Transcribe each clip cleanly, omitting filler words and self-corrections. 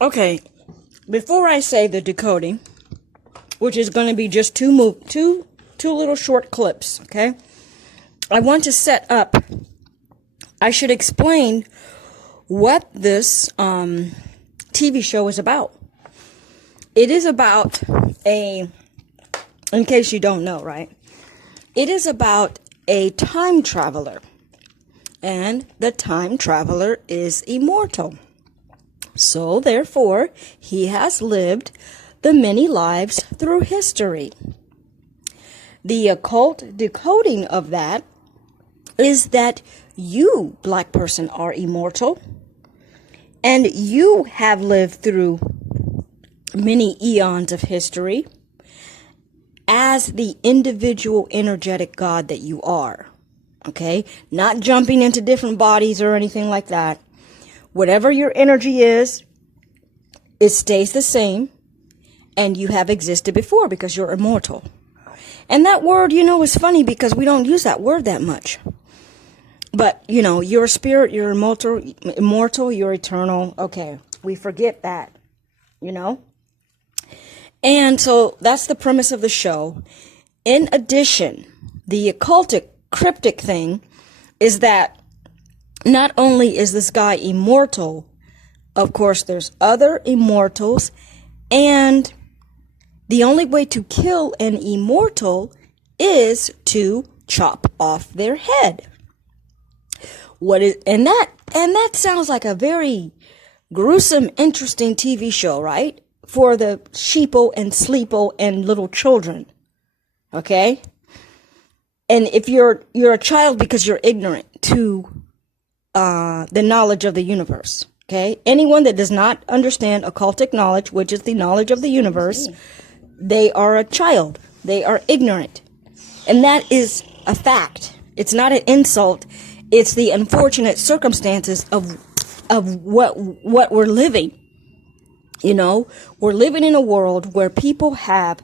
Okay, before I say the decoding, which is going to be just two little short clips, okay? I want to set up, I should explain what this TV show is about. It is about in case you don't know, right? It is about a time traveler. And the time traveler is immortal. So, therefore, he has lived the many lives through history. The occult decoding of that is that you, black person, are immortal. And you have lived through many eons of history as the individual energetic God that you are. Okay? Not jumping into different bodies or anything like that. Whatever your energy is, it stays the same. And you have existed before because you're immortal. And that word, is funny because we don't use that word that much. But, you're a spirit, you're immortal, you're eternal. Okay, we forget that, And so that's the premise of the show. In addition, the occultic, cryptic thing is that not only is this guy immortal, of course, there's other immortals, and the only way to kill an immortal is to chop off their head. And that sounds like a very gruesome, interesting TV show, right? For the sheeple and sleeple and little children. Okay? And if you're a child because you're ignorant to the knowledge of the universe. Okay? Anyone that does not understand occultic knowledge, which is the knowledge of the universe, they are a child. They are ignorant. And that is a fact. It's not an insult. It's the unfortunate circumstances of what we're living. We're living in a world where people have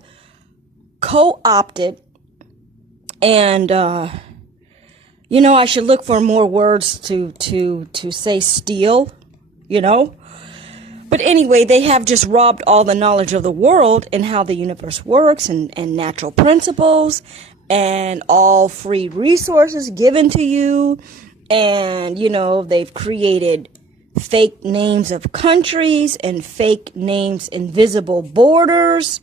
co-opted and I should look for more words to say steal, But anyway, they have just robbed all the knowledge of the world and how the universe works and natural principles and all free resources given to you. And, they've created fake names of countries and fake names, invisible borders,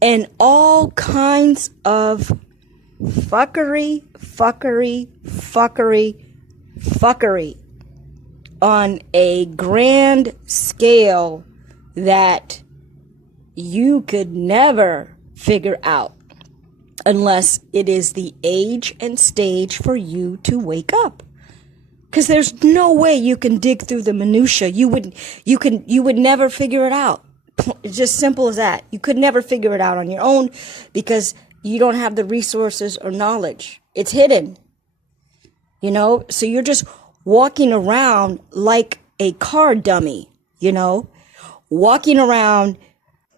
and all kinds of fuckery on a grand scale that you could never figure out unless it is the age and stage for you to wake up. Because there's no way you can dig through the minutia. You would never figure it out. It's just simple as that. You could never figure it out on your own because you don't have the resources or knowledge. It's hidden. So you're just walking around like a car dummy, walking around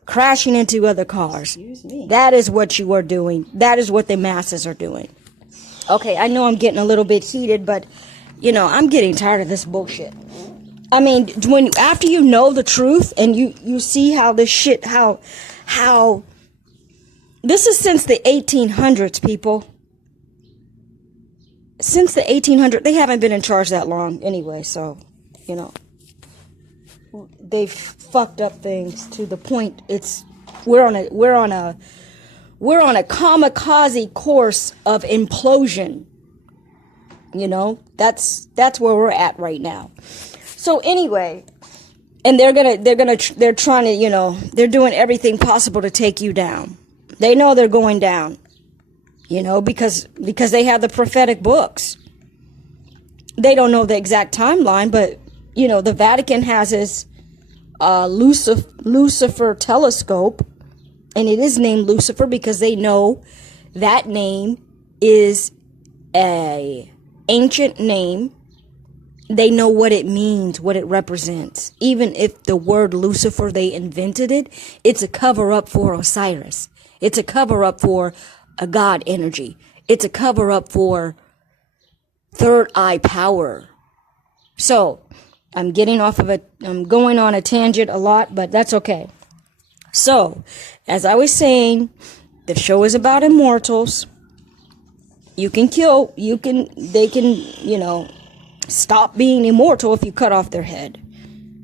crashing into other cars. Excuse me. That is what you are doing. That is what the masses are doing. Okay, I know I'm getting a little bit heated, but I'm getting tired of this bullshit. I mean, after you know the truth and you see how this shit, how this is since the 1800s, people. Since the 1800s, they haven't been in charge that long anyway, so, they've fucked up things to the point we're on a kamikaze course of implosion. That's where we're at right now. So anyway, and they're trying to, they're doing everything possible to take you down. They know they're going down, because they have the prophetic books. They don't know the exact timeline, but, the Vatican has its Lucifer telescope, and it is named Lucifer because they know that name is a ancient name. They know what it means, what it represents. Even if the word Lucifer, they invented it, it's a cover-up for Osiris. It's a cover-up for a God energy. It's a cover-up for third eye power. So, I'm going on a tangent a lot, but that's okay. So, as I was saying, the show is about immortals. They can, stop being immortal if you cut off their head.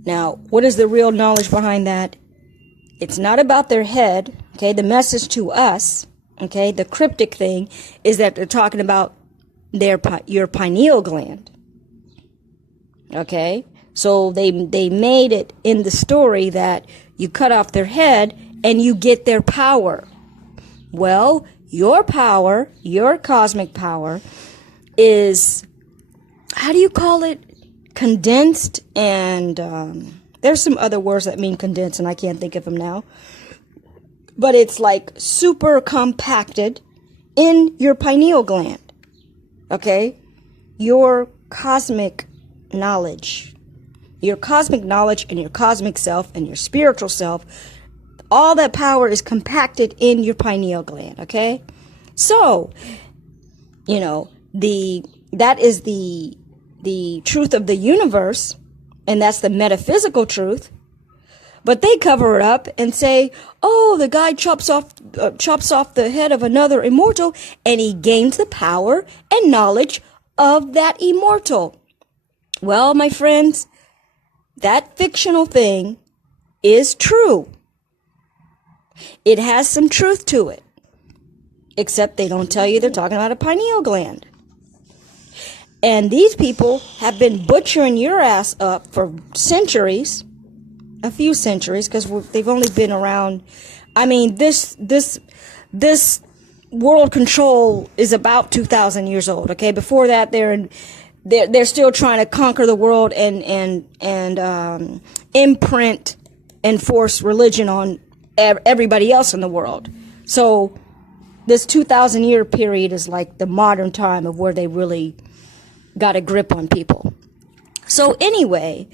Now, what is the real knowledge behind that? It's not about their head, okay? The message to us, okay, the cryptic thing is that they're talking about your pineal gland. Okay? So they made it in the story that you cut off their head and you get their power. Well, your power, your cosmic power, is, how do you call it? Condensed, and there's some other words that mean condensed, and I can't think of them now. But it's like super compacted in your pineal gland. Okay? Your cosmic knowledge and your cosmic self and your spiritual self, all that power is compacted in your pineal gland. Okay? So, that is the truth of the universe, and that's the metaphysical truth. But they cover it up and say, oh, the guy chops off the head of another immortal, and he gains the power and knowledge of that immortal. Well, my friends, that fictional thing is true. It has some truth to it. Except they don't tell you they're talking about a pineal gland. And these people have been butchering your ass up for centuries. A few centuries, because they've only been around. I mean, this world control is about 2,000 years old. Okay, before that, they're still trying to conquer the world and imprint and force religion on everybody else in the world. So this 2,000-year period is like the modern time of where they really got a grip on people. So anyway,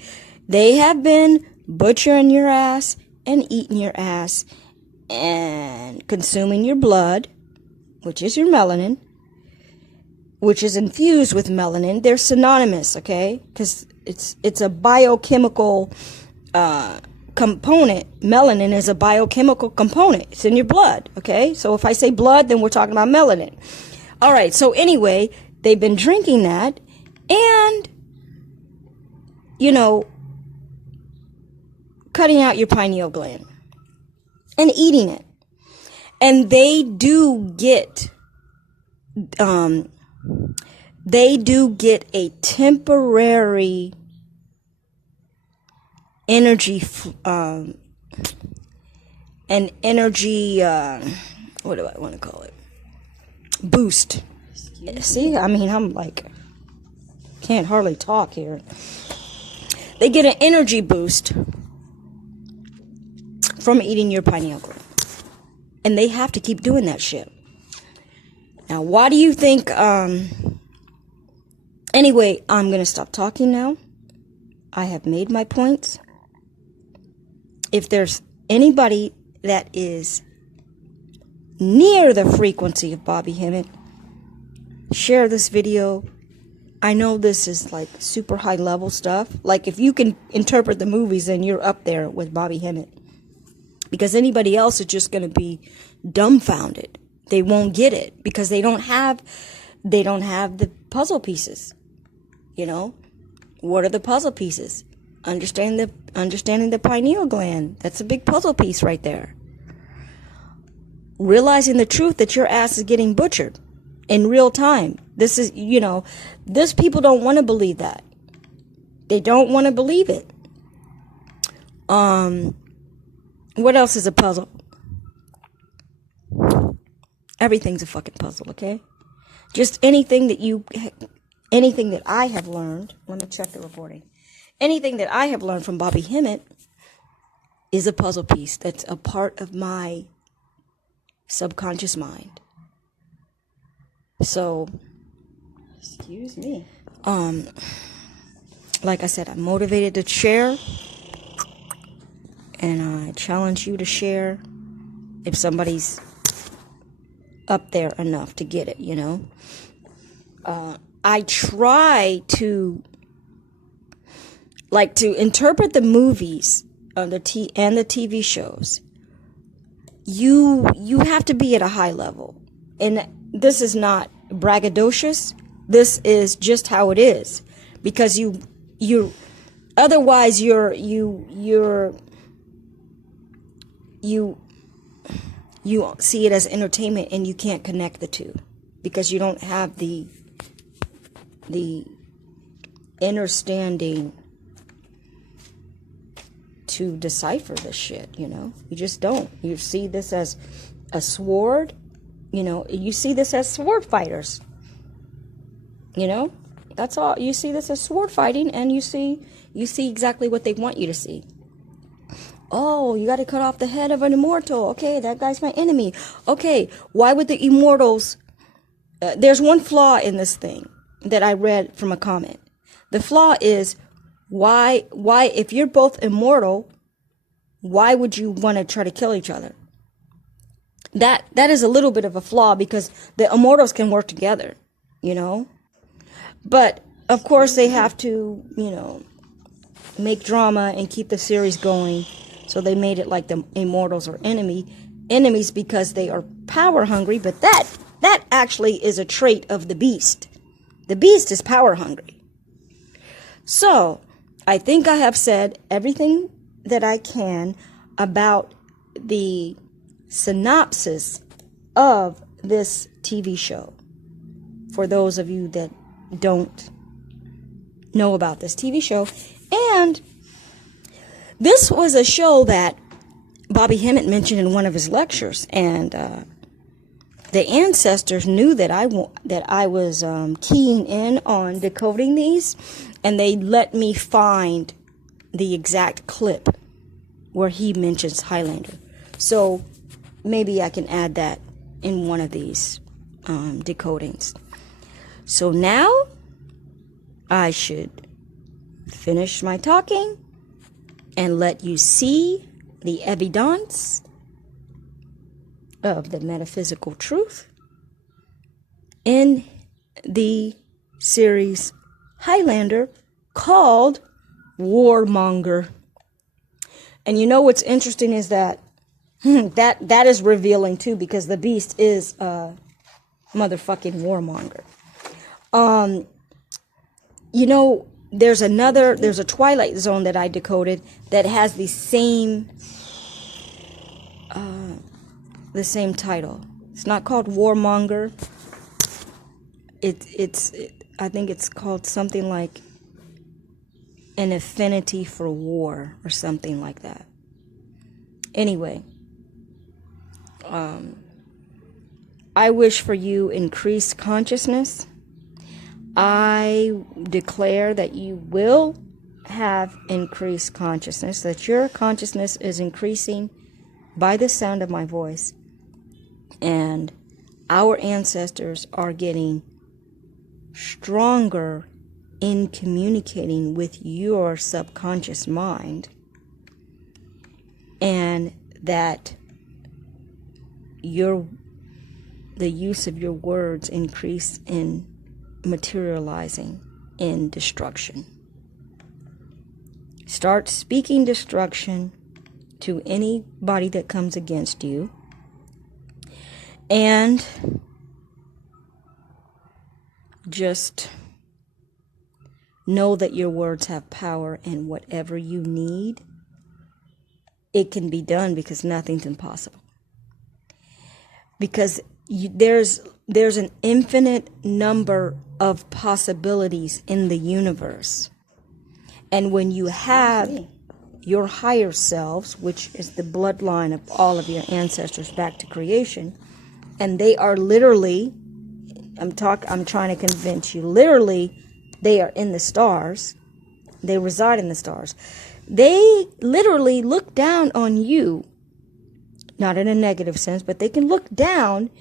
they have been butchering your ass and eating your ass and consuming your blood, which is your melanin, which is infused with melanin. They're synonymous, okay? Because it's a biochemical component. Melanin is a biochemical component. It's in your blood, okay? So if I say blood, then we're talking about melanin. All right, so anyway, they've been drinking that and, cutting out your pineal gland and eating it. And they do get a temporary energy, what do I want to call it? Boost. See, I mean, I'm like, can't hardly talk here. They get an energy boost from eating your pineal gland. And they have to keep doing that shit. Now, why do you think, anyway, I'm going to stop talking now. I have made my points. If there's anybody that is near the frequency of Bobby Hemmitt, share this video. I know this is like super high level stuff. Like if you can interpret the movies, then you're up there with Bobby Hemmitt. Because anybody else is just going to be dumbfounded. They won't get it because they don't have the puzzle pieces. What are the puzzle pieces? Understanding the pineal gland. That's a big puzzle piece right there. Realizing the truth that your ass is getting butchered in real time. This is, this people don't want to believe that. They don't want to believe it. What else is a puzzle? Everything's a fucking puzzle, okay? Just anything that I have learned. Let me check the recording. Anything that I have learned from Bobby Hemmitt is a puzzle piece that's a part of my subconscious mind. So, excuse me. Like I said, I'm motivated to share. And I challenge you to share if somebody's up there enough to get it, I try to like to interpret the movies and the TV shows, you have to be at a high level. And this is not braggadocious. This is just how it is, because you otherwise you see it as entertainment, and you can't connect the two because you don't have the understanding to decipher this shit, you just don't. You see this as a sword, you see this as sword fighters, that's all. You see this as sword fighting, and you see exactly what they want you to see. Oh, you got to cut off the head of an immortal. Okay, that guy's my enemy. Okay, why would the immortals... there's one flaw in this thing that I read from a comment. The flaw is, why, if you're both immortal, why would you want to try to kill each other? That is a little bit of a flaw, because the immortals can work together, But, of course, they have to, make drama and keep the series going. So they made it like the immortals are enemies because they are power hungry. But that actually is a trait of the beast. The beast is power hungry. So I think I have said everything that I can about the synopsis of this TV show. For those of you that don't know about this TV show. And this was a show that Bobby Hemmett mentioned in one of his lectures, and the ancestors knew that I was keying in on decoding these, and they let me find the exact clip where he mentions Highlander. So maybe I can add that in one of these decodings. So now I should finish my talking and let you see the evidence of the metaphysical truth in the series Highlander called Warmonger. And what's interesting is that that is revealing too, because the beast is a motherfucking warmonger. There's a Twilight Zone that I decoded that has the same title. It's not called Warmonger. I think it's called something like An Affinity for War or something like that. Anyway, I wish for you increased consciousness. I declare that you will have increased consciousness, that your consciousness is increasing by the sound of my voice. And our ancestors are getting stronger in communicating with your subconscious mind. And that the use of your words increase in materializing in destruction. Start speaking destruction to anybody that comes against you, and just know that your words have power, and whatever you need, it can be done, because nothing's impossible. Because there's an infinite number of possibilities in the universe. And when you have your higher selves, which is the bloodline of all of your ancestors back to creation, and they are literally, I'm trying to convince you, literally, they are in the stars. They reside in the stars. They literally look down on you, not in a negative sense, but they can look down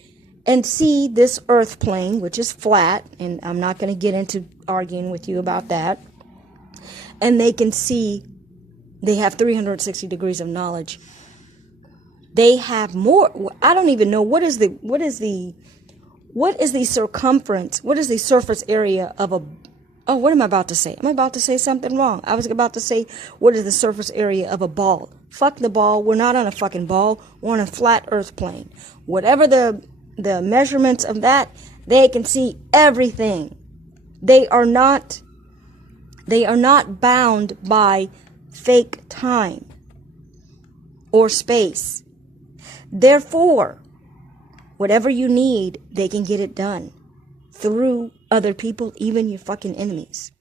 and see this earth plane, which is flat, and I'm not going to get into arguing with you about that. And they can see, they have 360 degrees of knowledge. They have more. I don't even know what is the circumference, what is the surface area of Oh, what am I about to say? I'm about to say something wrong. I was about to say, what is the surface area of a ball? Fuck the ball. We're not on a fucking ball. We're on a flat earth plane. Whatever the measurements of that, they can see everything. They are not bound by fake time or space. Therefore, whatever you need, they can get it done through other people, even your fucking enemies.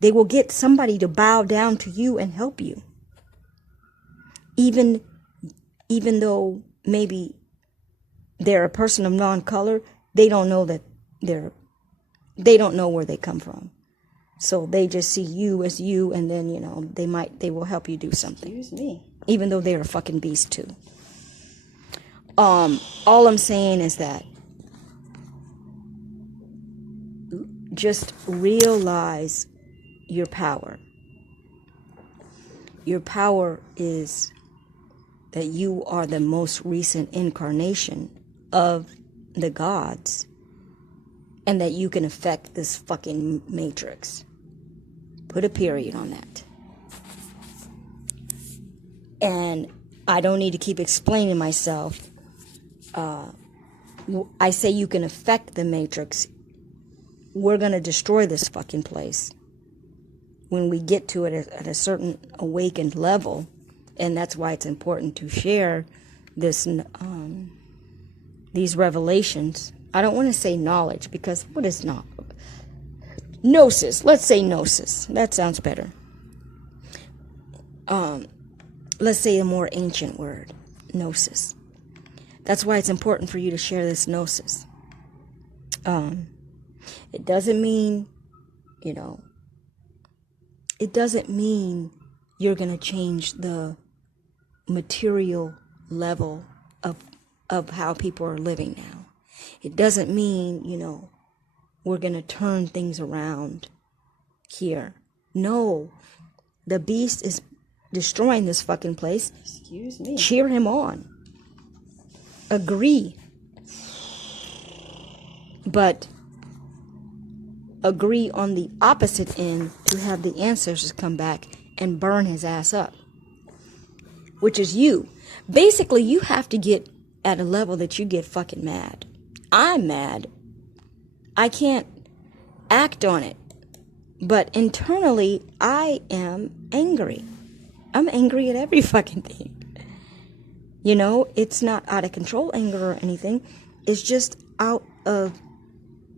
They will get somebody to bow down to you and help you. Even though maybe they're a person of non-color, they don't know that they don't know where they come from. So they just see you as you, and then, you know, they will help you do something. Excuse me. Even though they're a fucking beast too. All I'm saying is that just realize your power. Your power is that you are the most recent incarnation of the gods, and that you can affect this fucking matrix. Put a period on that. And I don't need to keep explaining myself. I say you can affect the matrix. We're going to destroy this fucking place when we get to it at a certain awakened level. And that's why it's important to share this, these revelations. I don't want to say knowledge, because what is not? Gnosis. Let's say gnosis. That sounds better. Let's say a more ancient word. Gnosis. That's why it's important for you to share this gnosis. It doesn't mean, you know, it doesn't mean you're going to change the material level of how people are living now. It doesn't mean, you know, we're going to turn things around here. No, the beast is destroying this fucking place. Excuse me. Cheer him on. Agree. But agree on the opposite end to have the ancestors come back and burn his ass up. Which is you. Basically, you have to get at a level that you get fucking mad. I'm mad. I can't act on it. But internally, I am angry. I'm angry at every fucking thing. You know, it's not out of control anger or anything. It's just out of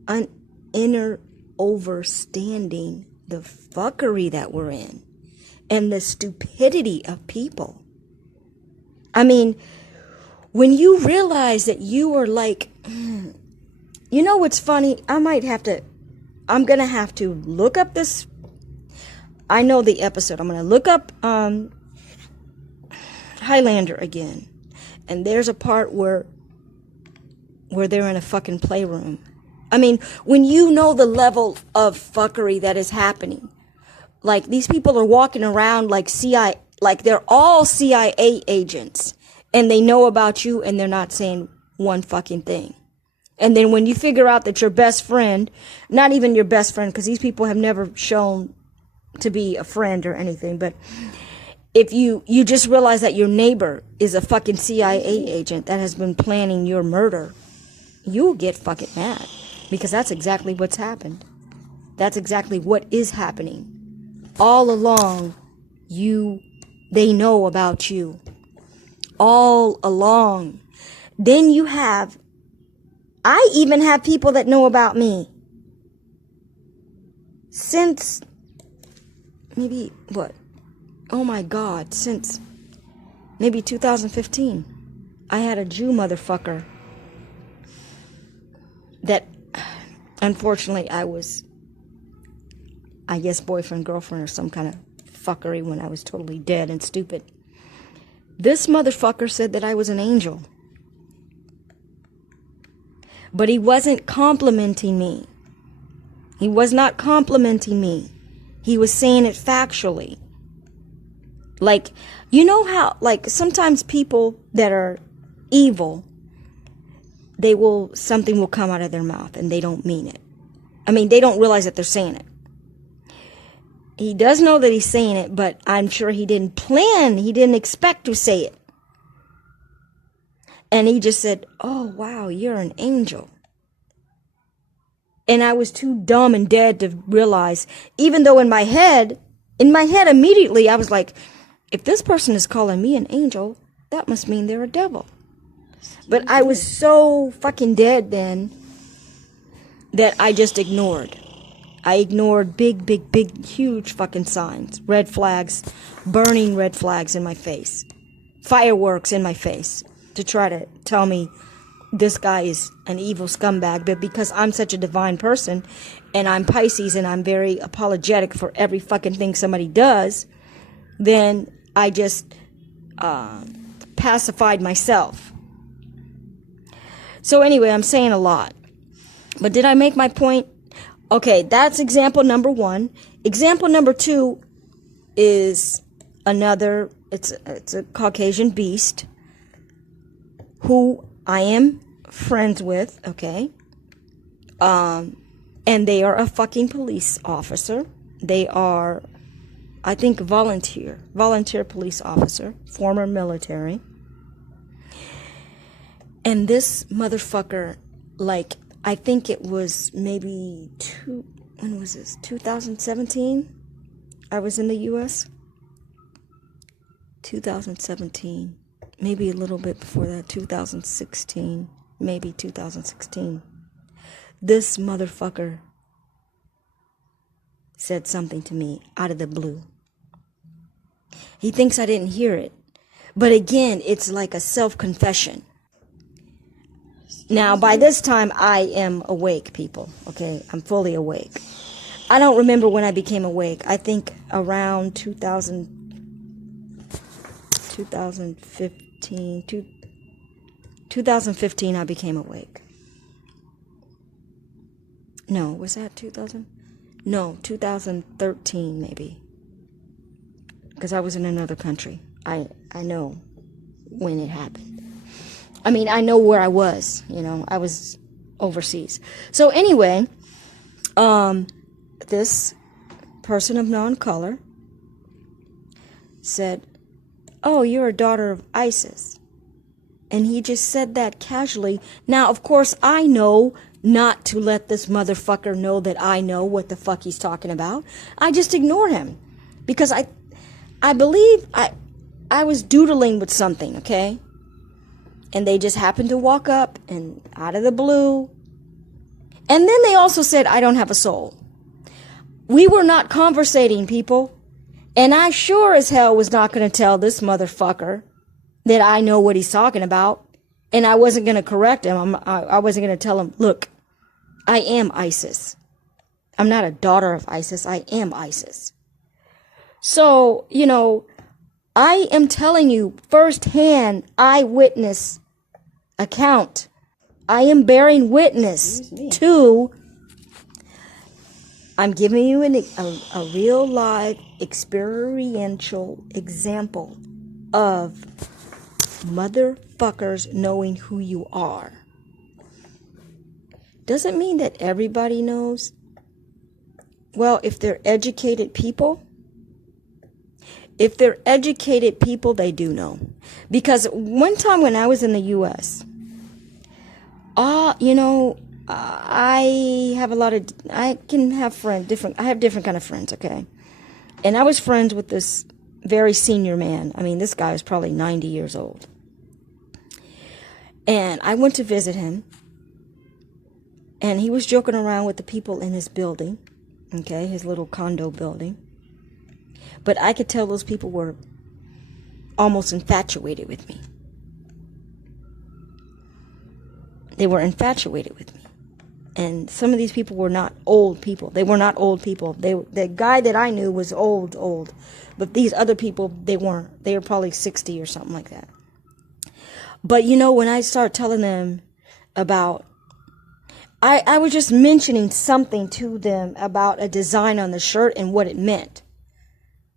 an inner overstanding the fuckery that we're in and the stupidity of people. I mean, when you realize that you are like, you know what's funny? I'm going to have to look up this. I know the episode. I'm going to look up Highlander again. And there's a part where they're in a fucking playroom. I mean, when you know the level of fuckery that is happening, like these people are walking around like CIA, like they're all CIA agents, and they know about you and they're not saying one fucking thing. And then when you figure out that your best friend, not even your best friend, because these people have never shown to be a friend or anything, but if you just realize that your neighbor is a fucking CIA agent that has been planning your murder, you'll get fucking mad. Because that's exactly what's happened. That's exactly what is happening. All along, they know about you. All along. Then I even have people that know about me. Since, maybe, what? Oh my God, since maybe 2015, I had a Jew motherfucker that, unfortunately, I guess, boyfriend, girlfriend, or some kind of fuckery when I was totally dead and stupid. This motherfucker said that I was an angel. But he wasn't complimenting me. He was not complimenting me. He was saying it factually. Like, you know how, like, sometimes people that are evil, something will come out of their mouth and they don't mean it. I mean, they don't realize that they're saying it. He does know that he's saying it, but I'm sure he didn't plan, he didn't expect to say it. And he just said, "Oh, wow, you're an angel." And I was too dumb and dead to realize, even though in my head immediately, I was like, if this person is calling me an angel, that must mean they're a devil. But I was so fucking dead then that I just ignored. I ignored big, huge fucking signs, red flags, burning red flags in my face, fireworks in my face to try to tell me this guy is an evil scumbag. But because I'm such a divine person and I'm Pisces and I'm very apologetic for every fucking thing somebody does, then I just pacified myself. So anyway, I'm saying a lot. But did I make my point? Okay, that's example number 1. Example number 2 is another, it's a Caucasian beast who I am friends with, okay? And they are a fucking police officer. They are, I think, volunteer police officer, former military. And this motherfucker, like, I think it was maybe when was this? 2017? I was in the U.S. 2017. Maybe a little bit before that, 2016. Maybe 2016. This motherfucker said something to me out of the blue. He thinks I didn't hear it. But again, it's like a self-confession. Now, by this time, I am awake, people, okay? I'm fully awake. I don't remember when I became awake. I think around 2015, I became awake. No, was that 2000? No, 2013, maybe. Because I was in another country. I know when it happened. I mean, I know where I was, I was overseas. So anyway, this person of non-color said, "Oh, you're a daughter of ISIS." And he just said that casually. Now, of course, I know not to let this motherfucker know that I know what the fuck he's talking about. I just ignore him because I believe I was doodling with something, okay? And they just happened to walk up and out of the blue. And then they also said, "I don't have a soul." We were not conversating, people. And I sure as hell was not going to tell this motherfucker that I know what he's talking about. And I wasn't going to correct him. I wasn't going to tell him, "Look, I am ISIS. I'm not a daughter of ISIS. I am ISIS." So, I am telling you firsthand, eyewitness account. I am bearing witness to, I'm giving you a real live experiential example of motherfuckers knowing who you are. Doesn't mean that everybody knows. Well, if they're educated people, they do know. Because one time when I was in the U.S., I have I have different kind of friends, okay? And I was friends with this very senior man. I mean, this guy was probably 90 years old. And I went to visit him, and he was joking around with the people in his building, okay, his little condo building. But I could tell those people were almost infatuated with me. They were infatuated with me. And some of these people were not old people. They were not old people. The guy that I knew was old. But these other people, they weren't. They were probably 60 or something like that. But when I start telling them about, I was just mentioning something to them about a design on the shirt and what it meant.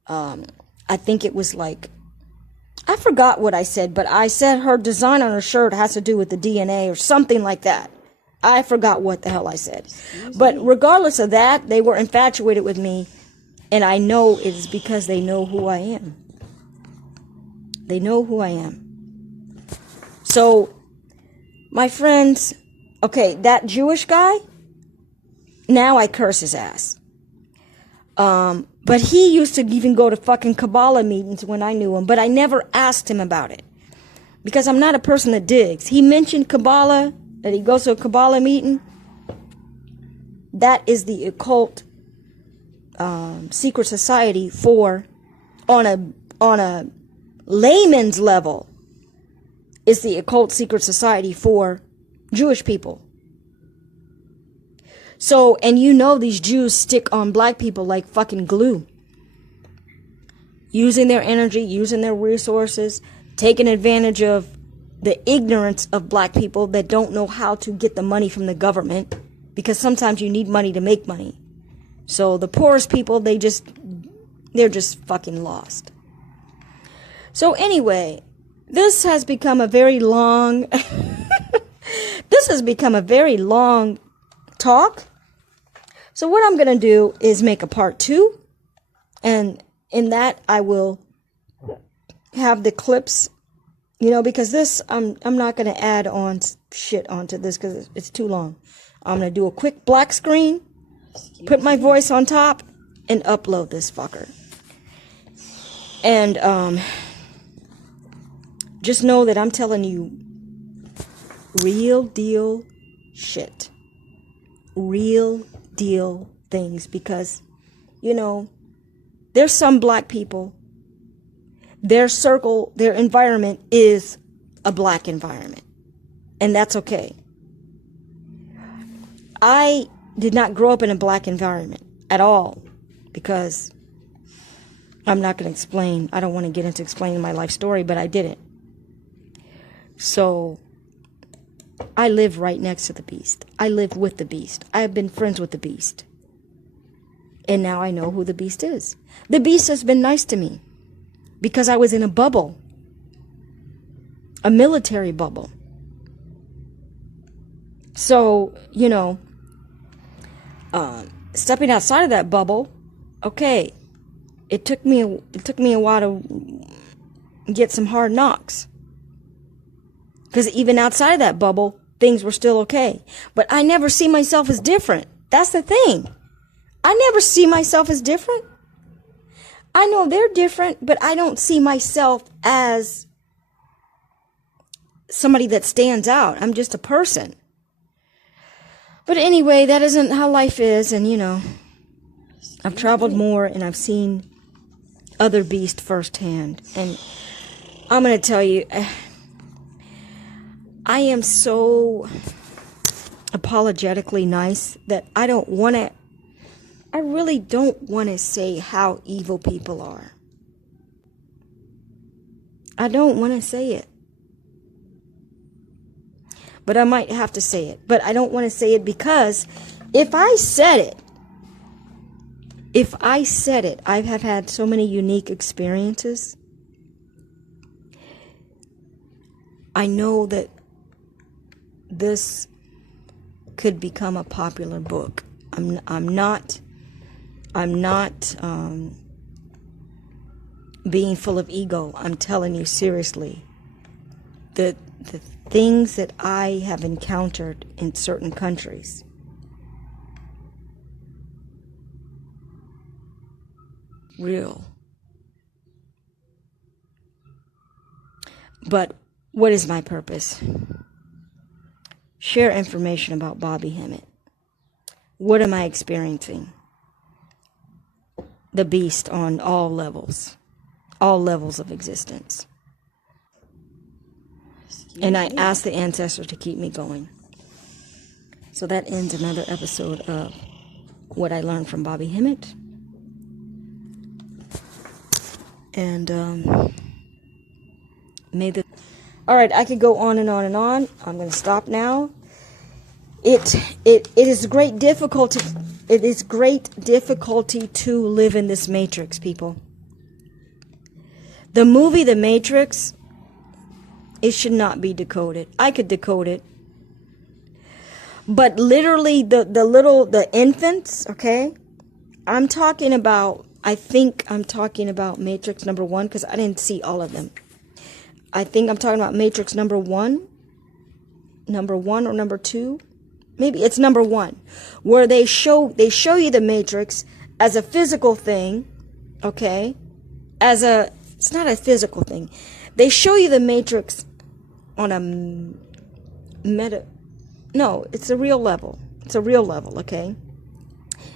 I think it was like, I forgot what I said, but I said her design on her shirt has to do with the DNA or something like that. I forgot what the hell I said. But regardless of that, they were infatuated with me. And I know it is because they know who I am. They know who I am. So, my friends, okay, that Jewish guy, now I curse his ass. But he used to even go to fucking Kabbalah meetings when I knew him, but I never asked him about it. Because I'm not a person that digs. He mentioned Kabbalah, that he goes to a Kabbalah meeting. That is the occult secret society for, on a layman's level, is the occult secret society for Jewish people. So, and you know these Jews stick on black people like fucking glue. Using their energy, using their resources, taking advantage of the ignorance of black people that don't know how to get the money from the government, because sometimes you need money to make money. So the poorest people, they're just fucking lost. So anyway, this has become a very long talk. So what I'm going to do is make a part 2, and in that I will have the clips, because this, I'm not going to add on shit onto this because it's too long. I'm going to do a quick black screen, put my voice on top, and upload this fucker. And just know that I'm telling you real deal shit. Real deal things, because, there's some black people, their circle, their environment is a black environment. And that's okay. I did not grow up in a black environment at all, because I'm not going to explain. I don't want to get into explaining my life story, but I didn't. So I live right next to the beast. I live with the beast. I have been friends with the beast. And now I know who the beast is. The beast has been nice to me because I was in a bubble, a military bubble. So, stepping outside of that bubble, okay, it took me a while to get some hard knocks. Because even outside of that bubble, things were still okay. But I never see myself as different. That's the thing. I never see myself as different. I know they're different, but I don't see myself as somebody that stands out. I'm just a person. But anyway, that isn't how life is. And, I've traveled more and I've seen other beasts firsthand. And I'm going to tell you, I am so apologetically nice that I really don't want to say how evil people are. I don't want to say it. But I might have to say it. But I don't want to say it because if I said it, I have had so many unique experiences. I know that this could become a popular book. I'm not being full of ego. I'm telling you seriously. The things that I have encountered in certain countries, real. But what is my purpose? Share information about Bobby Hemmitt. What am I experiencing? The beast on all levels of existence. And I ask the ancestors to keep me going. So that ends another episode of what I learned from Bobby Hemmitt. And all right, I could go on and on and on. I'm going to stop now. It is great difficulty. It is great difficulty to live in this matrix, people. The movie The Matrix, it should not be decoded. I could decode it. But literally the infants, okay? I'm talking about I think I'm talking about Matrix number 1 because I didn't see all of them. I think I'm talking about Matrix number 1 or number 2. Maybe it's number 1, where they show you the Matrix as a physical thing, okay? It's not a physical thing. They show you the Matrix on a it's a real level. It's a real level, okay?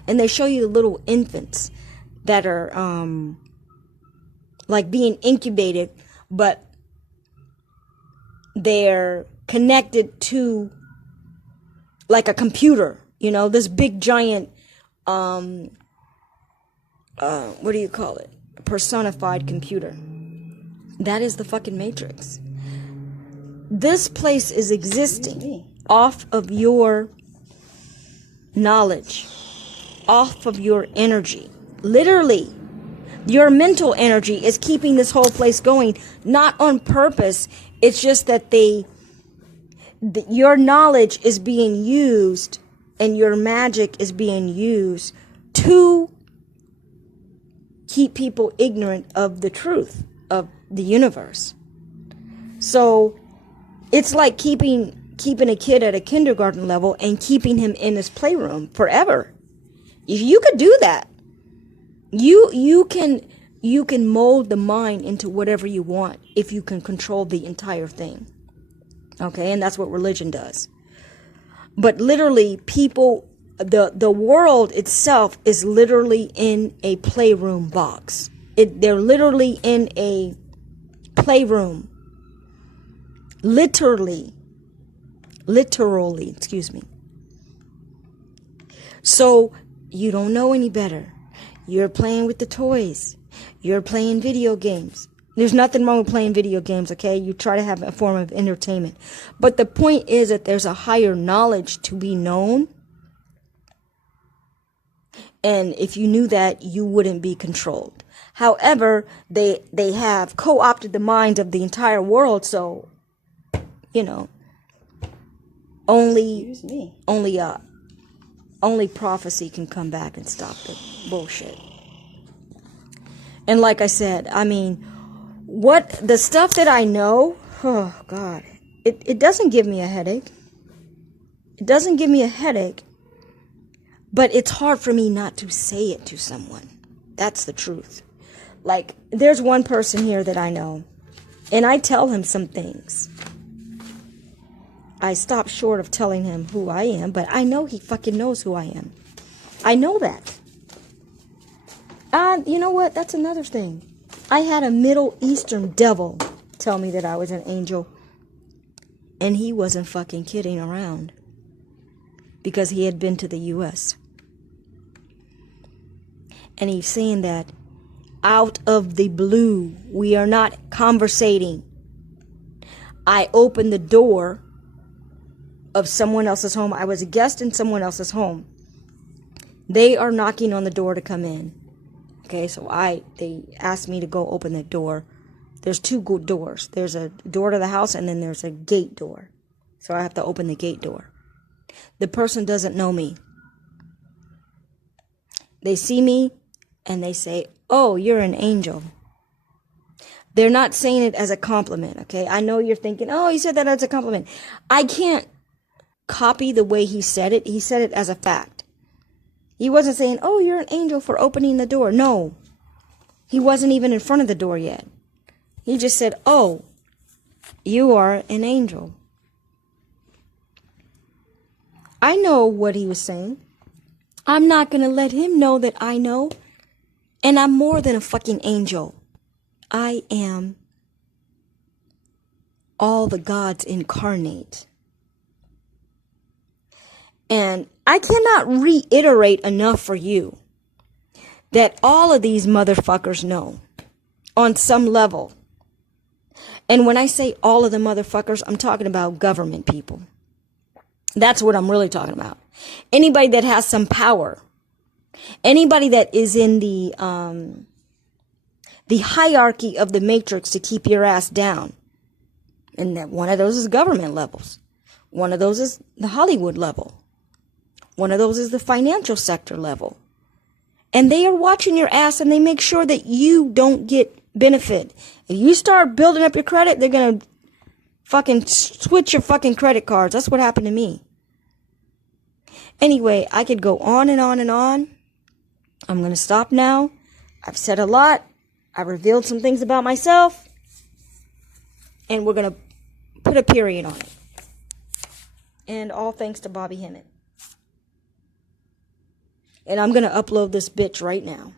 And they show you the little infants that are like being incubated, but they're connected to like a computer, this big giant what do you call it? A personified computer. That is the fucking Matrix. This place is existing off of your knowledge, off of your energy. Literally, your mental energy is keeping this whole place going, not on purpose. It's just that your knowledge is being used and your magic is being used to keep people ignorant of the truth of the universe. So it's like keeping a kid at a kindergarten level and keeping him in his playroom forever. If you could do that, you can mold the mind into whatever you want if you can control the entire thing. Okay, and that's what religion does. But literally, people, the world itself is literally in a playroom box. They're literally in a playroom. Literally, excuse me. So you don't know any better. You're playing with the toys. You're playing video games. There's nothing wrong with playing video games, okay? You try to have a form of entertainment. But the point is that there's a higher knowledge to be known. And if you knew that, you wouldn't be controlled. However, they have co-opted the minds of the entire world, so, only prophecy can come back and stop the bullshit. And like I said, the stuff that I know, oh God, it doesn't give me a headache. It doesn't give me a headache, but it's hard for me not to say it to someone. That's the truth. Like, there's one person here that I know, and I tell him some things. I stop short of telling him who I am, but I know he fucking knows who I am. I know that. You know what? That's another thing. I had a Middle Eastern devil tell me that I was an angel. And he wasn't fucking kidding around. Because he had been to the U.S. And he's saying that out of the blue, we are not conversating. I opened the door of someone else's home. I was a guest in someone else's home. They are knocking on the door to come in. Okay, so they asked me to go open the door. There's two doors. There's a door to the house and then there's a gate door. So I have to open the gate door. The person doesn't know me. They see me and they say, "Oh, you're an angel." They're not saying it as a compliment, okay? I know you're thinking, "Oh, he said that as a compliment." I can't copy the way he said it. He said it as a fact. He wasn't saying, "Oh, you're an angel for opening the door." No. He wasn't even in front of the door yet. He just said, "Oh, you are an angel." I know what he was saying. I'm not going to let him know that I know. And I'm more than a fucking angel. I am all the gods incarnate. And I cannot reiterate enough for you that all of these motherfuckers know on some level. And when I say all of the motherfuckers, I'm talking about government people. That's what I'm really talking about. Anybody that has some power. Anybody that is in the hierarchy of the matrix to keep your ass down. And that one of those is government levels. One of those is the Hollywood level. One of those is the financial sector level. And they are watching your ass, and they make sure that you don't get benefit. If you start building up your credit, they're going to fucking switch your fucking credit cards. That's what happened to me. Anyway, I could go on and on and on. I'm going to stop now. I've said a lot. I revealed some things about myself. And we're going to put a period on it. And all thanks to Bobby Hemmett. And I'm going to upload this bitch right now.